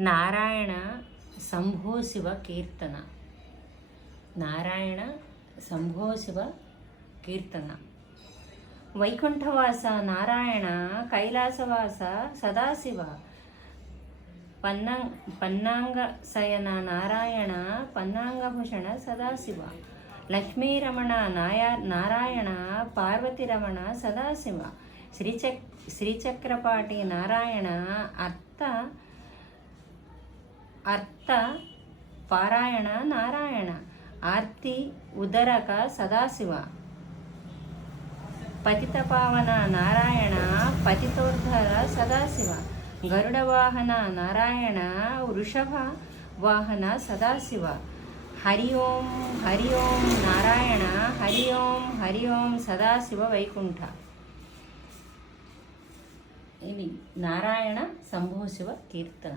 నారాయణ శంభో శివ కీర్తన. నారాయణ శంభో శివ కీర్తన. వైకుంఠవాస నారాయణ, కైలాసవాస సదాశివ, పన్నాంగ శయన నారాయణ, పన్నాంగభూషణ సదాశివ, లక్ష్మీరమణ నారాయణ, పార్వతీరమణ సదాశివ, శ్రీచక్రపాటి నారాయణ, అర్త పారాయణ నారాయణ, ఆర్తి ఉదరక సదాశివ, పతితపావన నారాయణ, పతితోద్ధర సదాశివ, గరుడవాహన నారాయణ, వృషభ వాహన సదాశివ. హరి ఓం నారాయణ, హరి ఓం సదాశివ వైకుంఠ. ఇది నారాయణ శంభో శివ కీర్తన.